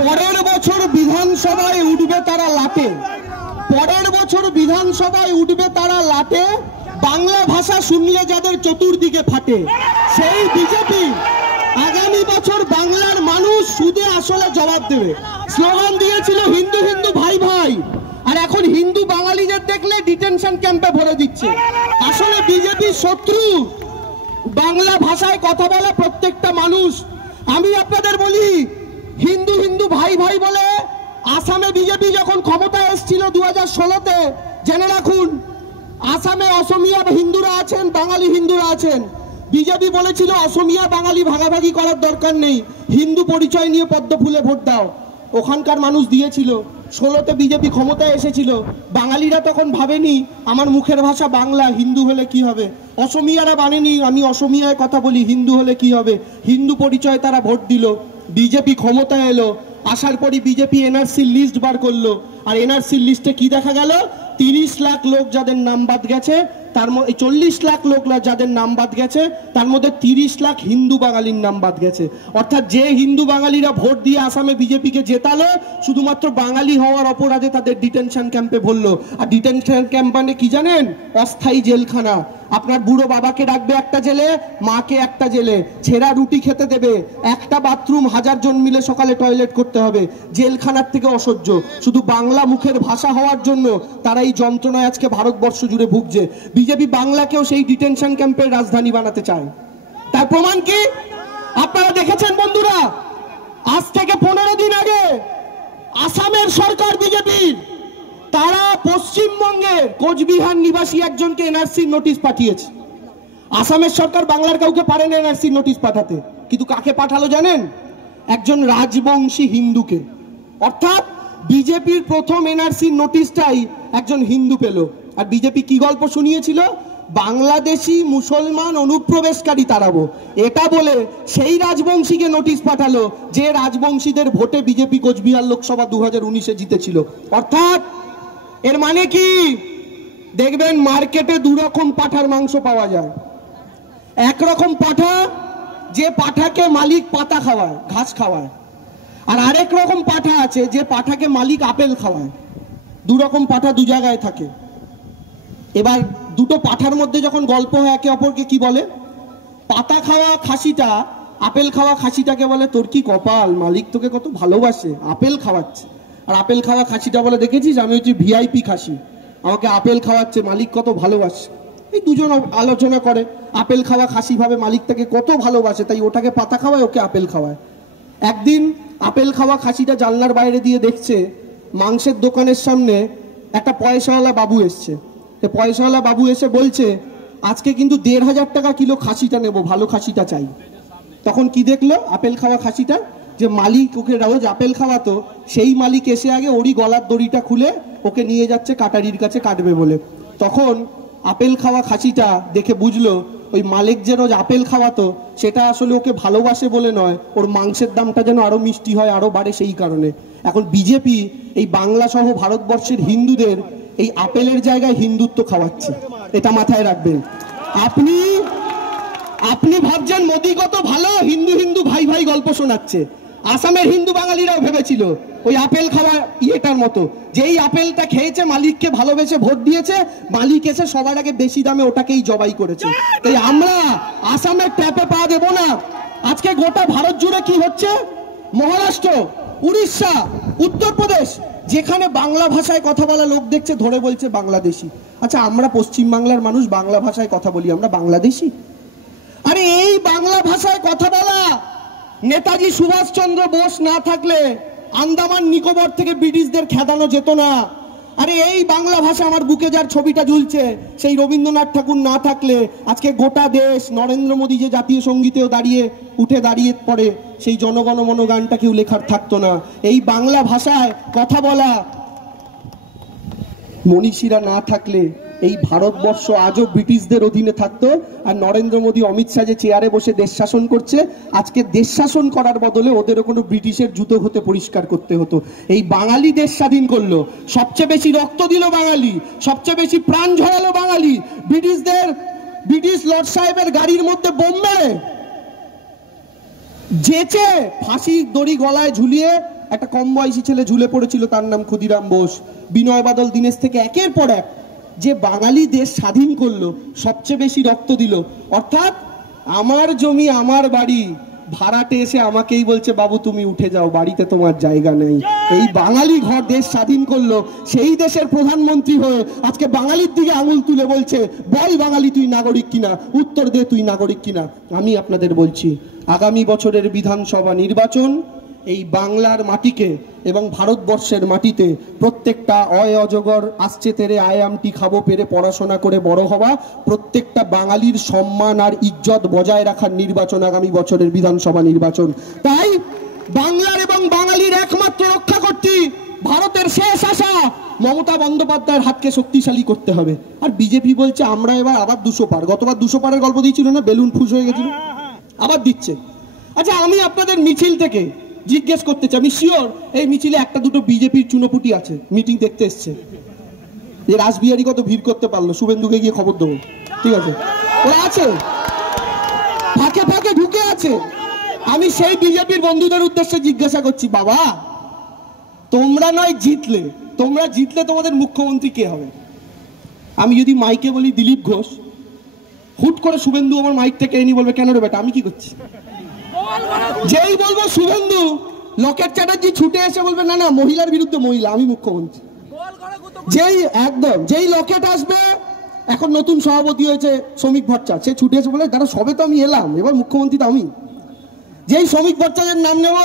পরের বছর বিধানসভায় উঠবে তারা লাটে, পরের বছর বিধানসভায় উঠবে তারা লাটে, বাংলা ভাষা শুনলে যাদের চতুর্দিকে ফাটে। সেই বিজেপি আগামী বছর বাংলার মানুষ সুদে আসলে জবাব দেবে। স্লোগান দিয়েছিল হিন্দু হিন্দু ভাই ভাই, আর এখন হিন্দু বাঙালিদের দেখলে ডিটেনশন ক্যাম্পে ভরে দিচ্ছে। আসলে বিজেপির শত্রু বাংলা ভাষায় কথা বলা প্রত্যেকটা মানুষ। আমি আপনাদের বলি, হিন্দু হিন্দু ভাই ভাই বলে আসামে বিজেপি যখন ক্ষমতায় এসেছিল 2016-তে, জেনে রাখুন আসামে অসমিয়া হিন্দুরা আছেন, বাঙালি হিন্দুরা আছেন। বিজেপি বলেছিল অসমিয়া বাঙালি ভাগাভাগি করার দরকার নেই, হিন্দু পরিচয় নিয়ে পদ্ম ফুলে ভোট দাও। ওখানকার মানুষ দিয়েছিল। 16-তে বিজেপি ক্ষমতায় এসেছিল, বাঙালিরা তখন ভাবেনি আমার মুখের ভাষা বাংলা, হিন্দু হলে কি হবে। অসমিয়ারা মানেনি আমি অসমিয়ায় কথা বলি, হিন্দু হলে কি হবে। হিন্দু পরিচয় তারা ভোট দিল। বিজেপি ক্ষমতায় এলো, আসার পরই বিজেপি এনআরসির লিস্ট বার করলো। আর এনআরসির লিস্টে কি দেখা গেল? 30 লাখ লোক যাদের নাম বাদ গেছে, তার মধ্যে 40 লাখ লোক যাদের নাম বাদ গেছে, তার মধ্যে 30 লাখ হিন্দু বাঙালির নাম বাদ গেছে। অর্থাৎ যে হিন্দু বাঙালিরা ভোট দিয়ে আসামে বিজেপিকে জেতালো, শুধুমাত্র বাঙালি হওয়ার অপরাধে তাদের ডিটেনশন ক্যাম্পে ভরলো। আর ডিটেনশন ক্যাম্প মানে কি জানেন? অস্থায়ী জেলখানা। আপনার বুড়ো বাবাকে রাখবে একটা জেলে, মাকে একটা জেলে, ছেঁড়া রুটি খেতে দেবে, একটা বাথরুম 1000 জন মিলে সকালে টয়লেট করতে হবে। জেলখানার থেকে অসহ্য। শুধু বাংলা মুখের ভাষা হওয়ার জন্য তারা এই যন্ত্রণায় আজকে ভারতবর্ষ জুড়ে ভুগছে। বিজেপি বাংলাকেও সেই ডিটেনশন ক্যাম্পের রাজধানী বানাতে চায়। তার প্রমাণ কি আপনারা দেখেছেন বন্ধুরা? আজ থেকে 15 দিন আগে আসামের সরকার বিজেপির, তারা পশ্চিমবঙ্গের কোচবিহার নিবাসী একজনকে এনআরসি নোটিশ পাঠিয়েছে। আসামের সরকার বাংলার কাউকে পারে না এনআরসি নোটিশ পাঠাতে, কিন্তু কাকে পাঠালো জানেন? একজন রাজবংশী হিন্দুকে। অর্থাৎ বিজেপির প্রথম এনআরসি নোটিশটাই একজন হিন্দু পেল। আর বিজেপি কি গল্প শুনিয়েছিল? বাংলাদেশি মুসলমান অনুপ্রবেশকারী তাড়াবো, এটা বলে সেই রাজবংশীকে নোটিশ পাঠালো যে রাজবংশীদের ভোটে বিজেপি কোচবিহার লোকসভা 2019-এ জিতেছিল। অর্থাৎ এর মানে কি? দেখবেন মার্কেটে 2 রকম পাঁঠার মাংস পাওয়া যায়। একরকম পাঁঠা, যে পাঁঠাকে মালিক পাতা খাওয়ায়, ঘাস খাওয়ায়। আর আরেক রকম পাঁঠা আছে যে পাঁঠাকে মালিক আপেল খাওয়ায়। 2 রকম পাঁঠা 2 জায়গায় থাকে। এবার দুটো পাঁঠার মধ্যে যখন গল্প হয় একে অপরকে কি বলে? পাতা খাওয়া খাসিটা আপেল খাওয়া খাসিটাকে বলে তোর কি কপাল, মালিক তোকে কত ভালোবাসে, আপেল খাওয়াচ্ছে। আর আপেল খাওয়া খাসিটা বলে দেখেছিস আমি হচ্ছে ভিআইপি খাসি, আমাকে আপেল খাওয়াচ্ছে, মালিক কত ভালোবাসে। এই দুজন আলোচনা করে। আপেল খাওয়া খাসি ভাবে মালিক তাকে কত ভালোবাসে, তাই ওটাকে পাতা খাওয়ায়, ওকে আপেল খাওয়ায়। একদিন আপেল খাওয়া খাসিটা জানলার বাইরে দিয়ে দেখছে মাংসের দোকানের সামনে একটা পয়সাওয়ালা বাবু এসছে। পয়সাওয়ালা বাবু এসে বলছে আজকে কিন্তু 1500 টাকা কিলো খাসিটা নেবো, ভালো খাসিটা চাই। তখন কি দেখলো আপেল খাওয়া খাসিটা? যে মালিক ওকে রোজ আপেল খাওয়াতো, সেই মালিক এসে আগে ওরই গলার দড়িটা খুলে ওকে নিয়ে যাচ্ছে কাটারির কাছে কাটবে বলে। তখন আপেল খাওয়া খাসিটা দেখে বুঝলো ওই মালিক যে রোজ আপেল খাওয়াতো সেটা আসলে ওকে ভালোবাসে বলে নয়, ওর মাংসের দামটা যেন আরো মিষ্টি হয়, আরো বাড়ে সেই কারণে। এখন বিজেপি এই বাংলা সহ ভারতবর্ষের হিন্দুদের এই আপেলের জায়গায় হিন্দুত্ব খাওয়াচ্ছে, এটা মাথায় রাখবেন। আপনি ভাবছেন মোদি কত ভালো, হিন্দু হিন্দু ভাই ভাই গল্প শোনাচ্ছে। আসামের হিন্দু বাঙালিরাও ভেবেছিল ওই আপেল খাওয়া ইয়েটার মতো, যেই আপেলটা খেয়েছে মালিককে ভালোবেসে ভোট দিয়েছে, মালিক এসে সবার আগে বেশি দামে ওটাকেই জবাই করেছে। তাই আমরা আসামের ট্যাপে পা দেব না। আজকে গোটা ভারত জুড়ে কি হচ্ছে? মহারাষ্ট্র, উড়িষ্যা, উত্তরপ্রদেশ, যেখানে বাংলা ভাষায় কথা বলা লোক দেখছে ধরে বলছে বাংলাদেশি। আচ্ছা আমরা পশ্চিম বাংলার মানুষ বাংলা ভাষায় কথা বলি, আমরা বাংলাদেশি? আরে এই বাংলা ভাষায় কথা বলা নেতাজি সুভাষচন্দ্র বোস না থাকলে আন্দামান নিকোবর থেকে ব্রিটিশদের খেদানো যেত না। আরে এই বাংলা ভাষা, আমার বুকে যার ছবিটা ঝুলছে সেই রবীন্দ্রনাথ ঠাকুর না থাকলে আজকে গোটা দেশ, নরেন্দ্র মোদী যে জাতীয় সঙ্গীতেও দাঁড়িয়ে পড়ে সেই জনগণ মন গানটা কেউ লেখার থাকতো না। এই বাংলা ভাষায় কথা বলা মনীষীরা না থাকলে এই ভারতবর্ষ আজও ব্রিটিশদের অধীনে থাকতো। আর নরেন্দ্র মোদী, অমিত শাহ যে চেয়ারে বসে দেশ শাসন করছে, আজকে দেশ শাসন করার বদলে ওদেরও কোনো ব্রিটিশের জুতো হতে পরিষ্কার করতে হতো। এই বাঙালি দেশ স্বাধীন করলো, সবচেয়ে বেশি রক্ত দিল বাঙালি, সবচেয়ে বেশি প্রাণ ঝরালো বাঙালি। ব্রিটিশ লর্ড সাহেবের গাড়ির মধ্যে বোম মেরে যেচে ফাঁসির দড়ি গলায় ঝুলিয়ে একটা কম বয়সী ছেলে ঝুলে পড়েছিল, তার নাম ক্ষুদিরাম বোস। বিনয় বাদল দীনেশ থেকে একের পর এক যে বাঙালি দেশ স্বাধীন করলো, সবচেয়ে বেশি রক্ত দিল। অর্থাৎ আমার জমি আমার বাড়ি, ভাড়াটে এসে আমাকেই বলছে বাবু তুমি উঠে যাও, বাড়িতে তোমার জায়গা নেই। এই বাঙালি ঘর দেশ স্বাধীন করলো, সেই দেশের প্রধানমন্ত্রী হয়ে আজকে বাঙালির দিকে আঙুল তুলে বলছে বল বাঙালি তুই নাগরিক কিনা, উত্তর দে তুই নাগরিক কিনা। আমি আপনাদের বলছি আগামী বছরের বিধানসভা নির্বাচন এই বাংলার মাটিকে এবং ভারতবর্ষের মাটিতে প্রত্যেকটা অজগর আসছে তেরে আয়ামটি খাবো পেরে পড়াশোনা করে বড় হওয়া প্রত্যেকটা বাঙালির সম্মান আর ইজ্জত বজায় রাখার নির্বাচন আগামী বছরের বিধানসভা নির্বাচন। তাই বাংলার এবং বাঙালির একমাত্র রক্ষা করতে ভারতের শেষ আশা মমতা বন্দ্যোপাধ্যায়ের হাতকে শক্তিশালী করতে হবে। আর বিজেপি বলছে আমরা এবার আবার 200 পার, গতবার 200 পারের গল্প দিয়েছিল না, বেলুন ফুস হয়ে গেছিল, আবার দিচ্ছে। আচ্ছা আমি আপনাদের মিছিল থেকে জিজ্ঞেস করতে চাই, আমি শিওর এই মিছিলে একটা দুটো বিজেপির চুনোপুটি আছে, মিটিং দেখতে এসছে, যে রাসবিহারী কত ভিড় করতে পারলো, শুভেন্দুকে গিয়ে খবর দেবো, ঠিক আছে, ওরা আছে ফাঁকে ফাঁকে ঢুকে আছে। আমি সেই বিজেপির বন্ধুদের উদ্দেশ্যে জিজ্ঞাসা করছি, বাবা তোমরা নয় জিতলে, তোমরা জিতলে তোমাদের মুখ্যমন্ত্রী কে হবে? আমি যদি মাইকে বলি দিলীপ ঘোষ, হুট করে শুভেন্দু আমার মাইক থেকে এনে বলবে কেন রে বেটা আমি কি করছি? যেই বলবো শুভেন্দু, লকেট চ্যাটার্জি ছুটে এসে বলবে না না মহিলার বিরুদ্ধে মহিলা, আমি মুখ্যমন্ত্রী। যেই একদম যেই লকেট আসবে, এখন নতুন সভাপতি হয়েছে শ্রমিক ভট্টাচার্য, সে ছুটে এসে বলে দাঁড়া সবে তো আমি এলাম, এবার মুখ্যমন্ত্রী তো আমি। যেই শ্রমিক ভট্টাচার্যের নাম নেব,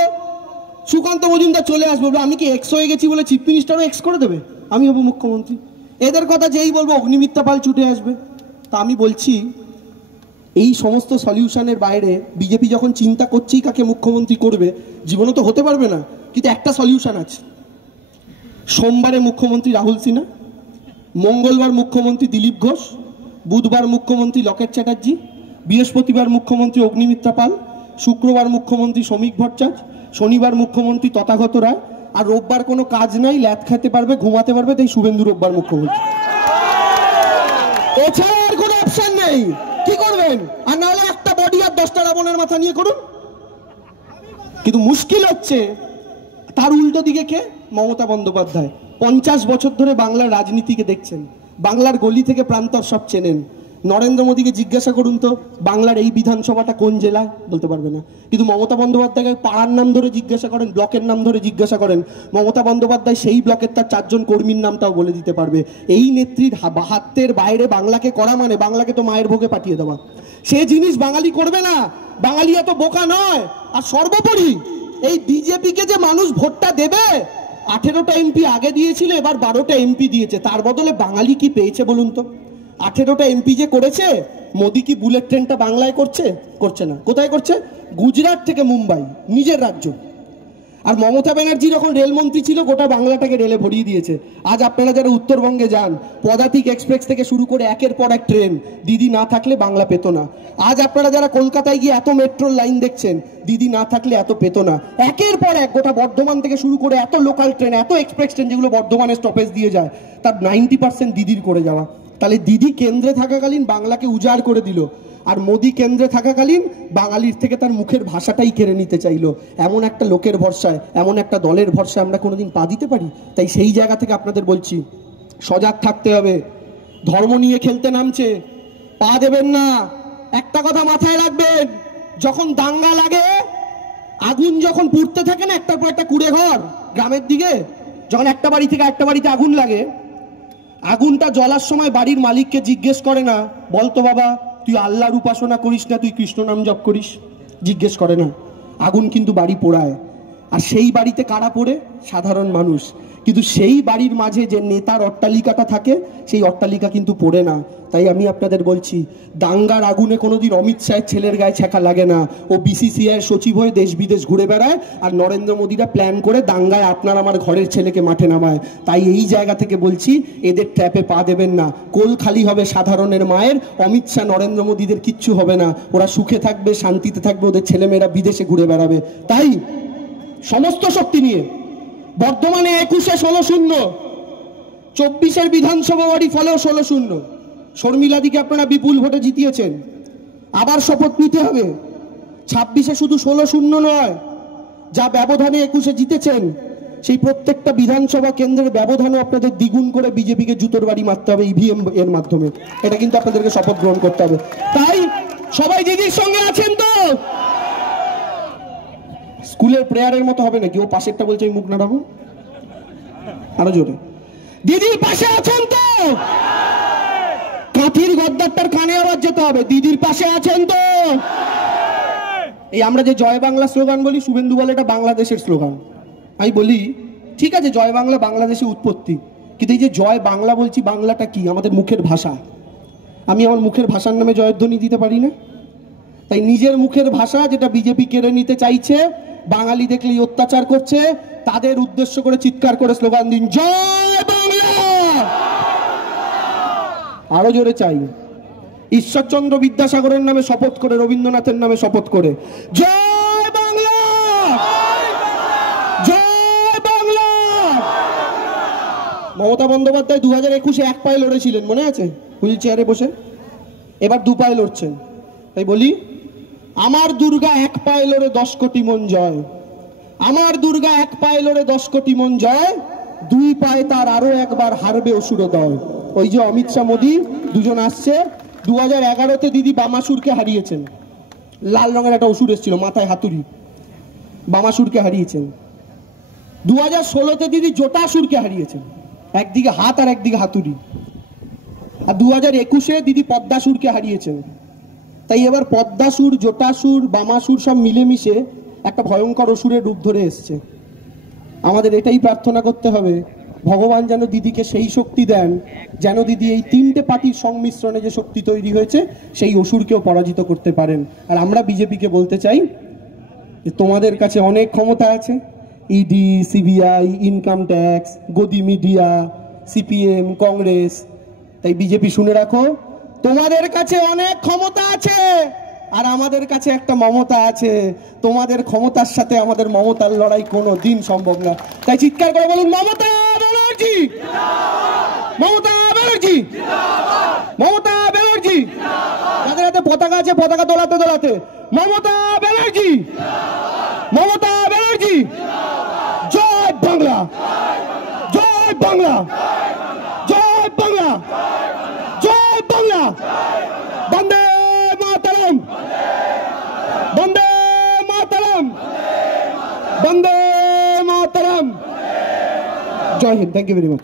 সুকান্ত মজুমদার চলে আসবো, আমি কি এক্স হয়ে গেছি বলে চিফ মিনিস্টারও এক্স করে দেবে, আমি হবো মুখ্যমন্ত্রী। এদের কথা যেই বলবো অগ্নিমিত্রা পাল ছুটে আসবে। তা আমি বলছি এই সমস্ত সলিউশনের বাইরে বিজেপি যখন চিন্তা করছেই কাকে মুখ্যমন্ত্রী করবে, জীবনে তো হতে পারবে না, কিন্তু একটা সলিউশন আছে। সোমবারে মুখ্যমন্ত্রী রাহুল সিনহা, মঙ্গলবার মুখ্যমন্ত্রী দিলীপ ঘোষ, বুধবার মুখ্যমন্ত্রী লকেট চ্যাটার্জি, বৃহস্পতিবার মুখ্যমন্ত্রী অগ্নিমিত্রা পাল, শুক্রবার মুখ্যমন্ত্রী শ্রমিক ভট্টাচার্য, শনিবার মুখ্যমন্ত্রী তথাগত রায়, আর রোববার কোনো কাজ নাই, ল্যাদ খেতে পারবে ঘুমাতে পারবে, তাই শুভেন্দু রোববার মুখ্যমন্ত্রী। এছাড়া আর কোনো অপশন নেই। কি করবেন? আর নাহলে একটা বডি আর 10টা রাবণের মাথা নিয়ে করুন। কিন্তু মুশকিল হচ্ছে তার উল্টো দিকে কে? মমতা বন্দ্যোপাধ্যায়। 50 বছর ধরে বাংলার রাজনীতিকে দেখছেন, বাংলার গলি থেকে প্রান্তর সব চেনেন। নরেন্দ্র মোদীকে জিজ্ঞাসা করুন তো বাংলার এই বিধানসভাটা কোন জেলা, বলতে পারবে না। কিন্তু মমতা বন্দ্যোপাধ্যায়কে পাড়ার নাম ধরে জিজ্ঞাসা করেন, ব্লকের নাম ধরে জিজ্ঞাসা করেন, মমতা বন্দ্যোপাধ্যায় সেই ব্লকের তার 4 জন কর্মীর নামটাও বলে দিতে পারবে। এই নেত্রীর হাতের বাইরে বাংলাকে করা মানে বাংলাকে তো মায়ের ভোগে পাঠিয়ে দেওয়া। সে জিনিস বাঙালি করবে না, বাঙালি এত বোকা নয়। আর সর্বোপরি এই বিজেপিকে যে মানুষ ভোটটা দেবে, 18টা এমপি আগে দিয়েছিল, এবার 12টা এমপি দিয়েছে, তার বদলে বাঙালি কি পেয়েছে বলুন তো? 18টা এমপি যে করেছে, মোদি কি বুলেট ট্রেনটা বাংলায় করছে? করছে না। কোথায় করছে? গুজরাট থেকে মুম্বাই, নিজের রাজ্য। আর মমতা ব্যানার্জি যখন রেলমন্ত্রী ছিল গোটা বাংলাটাকে রেলে ভরিয়ে দিয়েছে। আজ আপনারা যারা উত্তরবঙ্গে যান, পদাতিক এক্সপ্রেস থেকে শুরু করে একের পর এক ট্রেন, দিদি না থাকলে বাংলা পেত না। আজ আপনারা যারা কলকাতায় গিয়ে এত মেট্রোর লাইন দেখছেন, দিদি না থাকলে এত পেত না। একের পর এক গোটা বর্ধমান থেকে শুরু করে এত লোকাল ট্রেন, এত এক্সপ্রেস ট্রেন যেগুলো বর্ধমানে স্টপেজ দিয়ে যায়, তার 90% দিদির করে যাওয়া। তাহলে দিদি কেন্দ্রে থাকাকালীন বাংলাকে উজাড় করে দিল, আর মোদি কেন্দ্রে থাকাকালীন বাঙালির থেকে তার মুখের ভাষাটাই কেড়ে নিতে চাইলো। এমন একটা লোকের ভরসায়, এমন একটা দলের ভরসায় আমরা কোনোদিন পা দিতে পারি? তাই সেই জায়গা থেকে আপনাদের বলছি সজাগ থাকতে হবে। ধর্ম নিয়ে খেলতে নামছে, পা দেবেন না। একটা কথা মাথায় রাখবেন, যখন দাঙ্গা লাগে, আগুন যখন পুড়তে থাকে না, একটার পর একটা কুড়ে ঘর গ্রামের দিকে, যখন একটা বাড়ি থেকে একটা বাড়িতে আগুন লাগে, আগুনটা জ্বলার সময় বাড়ির মালিককে জিজ্ঞেস করে না বলতো বাবা তুই আল্লাহর উপাসনা করিস না, তুই কৃষ্ণ নাম জপ করিস? জিজ্ঞেস করে না। আগুন কিন্তু বাড়ি পোড়ায়। আর সেই বাড়িতে কারা পড়ে? সাধারণ মানুষ। কিন্তু সেই বাড়ির মাঝে যে নেতার অট্টালিকাটা থাকে, সেই অট্টালিকা কিন্তু পড়ে না। তাই আমি আপনাদের বলছি, দাঙ্গার আগুনে কোনোদিন অমিত শাহের ছেলের গায়ে ছ্যাঁকা লাগে না। ও বিসিসিআই সচিব হয়ে দেশ বিদেশ ঘুরে বেড়ায়, আর নরেন্দ্র মোদীরা প্ল্যান করে দাঙ্গায় আপনার আমার ঘরের ছেলেকে মাঠে নামায়। তাই এই জায়গা থেকে বলছি, এদের ট্র্যাপে পা দেবেন না। কোল খালি হবে সাধারণের মায়ের, অমিত শাহ নরেন্দ্র মোদীদের কিচ্ছু হবে না। ওরা সুখে থাকবে, শান্তিতে থাকবে, ওদের ছেলেমেয়েরা বিদেশে ঘুরে বেড়াবে। তাই সমস্ত শক্তি নিয়ে বর্ধমানে 21-এ 16-0, 24-এর বিধানসভা বাড়ি ফলেও 16-0। শর্মিলাদিকে আপনারা বিপুল ভোটে জিতিয়েছেন, আবার শপথ নিতে হবে। 26-এ শুধু 16-0 নয়, যা ব্যবধানে 21-এ জিতেছেন, সেই প্রত্যেকটা বিধানসভা কেন্দ্রের ব্যবধানও আপনাদের দ্বিগুণ করে বিজেপিকে জুতোর বাড়ি মারতে হবে ইভিএম এর মাধ্যমে। এটা কিন্তু আপনাদেরকে শপথ গ্রহণ করতে হবে। তাই সবাই দিদির সঙ্গে আছেন তো? স্কুলের প্রেয়ারের মতো হবে নাকি? ও পাশেরটা বলছে আমি মুখ নাড়াবো, আরো জোরে। দিদির পাশে আছেন তো? কাঠির গদ্দারটার কানে আওয়াজ যেতে হবে, দিদির পাশে আছেন তো? এই আমরা যে জয় বাংলা স্লোগান বলি, শুভেন্দু বলে এটা বাংলাদেশের স্লোগান। আমি বলি ঠিক আছে, জয় বাংলা বাংলাদেশে উৎপত্তি, কিন্তু এই যে জয় বাংলা বলছি, বাংলাটা কি? আমাদের মুখের ভাষা। আমি আমার মুখের ভাষার নামে জয়ধ্বনি দিতে পারি না? তাই নিজের মুখের ভাষা যেটা বিজেপি কেড়ে নিতে চাইছে, বাঙালি দেখলেই অত্যাচার করছে, তাদের উদ্দেশ্য করে চিৎকার করে স্লোগান দিন, জয় বাংলা। আরো জোরে চাই, ঈশ্বরচন্দ্র বিদ্যাসাগরের নামে শপথ করে, রবীন্দ্রনাথের নামে শপথ করে, জয় বাংলা, জয় বাংলা। মমতা বন্দ্যোপাধ্যায় 2021-এ এক পায়ে লড়েছিলেন, মনে আছে? হুইল চেয়ারে বসে। এবার 2 পায়ে লড়ছেন। তাই বলি, আমার দুর্গা এক পায়ে লড়ে 10 কোটি মন জয়, আমার দুর্গা এক পায়ে লড়ে 10 কোটি মন জয়, 2 পায়ে তার আরো একবার হারবে অসুরদয়। ওই যে অমিত শাহ মোদী দুজন আসছে, 2011-তে দিদি বামাসুরকে হারিয়েছেন, লাল রঙের একটা অসুর এসেছিল মাথায় হাতুড়ি, বামাসুরকে হারিয়েছেন। 2016-তে দিদি জটাসুরকে হারিয়েছেন, একদিকে হাত আর একদিকে হাতুড়ি। আর 2021-এ দিদি পদ্মাসুরকে হারিয়েছেন। তাই এবার পদ্মাসুর, জটাসুর, বামাসুর সব মিলেমিশে একটা ভয়ঙ্কর অসুরের রূপ ধরে এসছে। আমাদের এটাই প্রার্থনা করতে হবে, ভগবান যেন দিদিকে সেই শক্তি দেন, যেন দিদি এই 3টে পার্টির সংমিশ্রণে যে শক্তি তৈরি হয়েছে, সেই অসুরকেও পরাজিত করতে পারেন। আর আমরা বিজেপিকে বলতে চাই যে তোমাদের কাছে অনেক ক্ষমতা আছে, ইডি, সিবিআই, ইনকাম ট্যাক্স, গদি মিডিয়া, সিপিএম, কংগ্রেস। তাই বিজেপি শুনে রাখো, তোমাদের কাছে অনেক ক্ষমতা আছে, আর আমাদের কাছে একটা মমতা আছে। তোমাদের ক্ষমতার সাথে আমাদের মমতার লড়াই কোনো দিন সম্ভব না। তাই চিৎকার করে বলুন, মমতা ব্যানার্জি, মমতা ব্যানার্জি, মমতা ব্যানার্জি। যাদের হাতে পতাকা আছে, পতাকা দোলাতে দোলাতে, মমতা ব্যানার্জি, মমতা ব্যানার্জি, জয় বাংলা, জয় বাংলা, জয় বাংলা, জয় বাংলা। বন্দে মাতরম, বন্দে মাতরম, বন্দে মাতরম। জয় Hind. Thank you very much.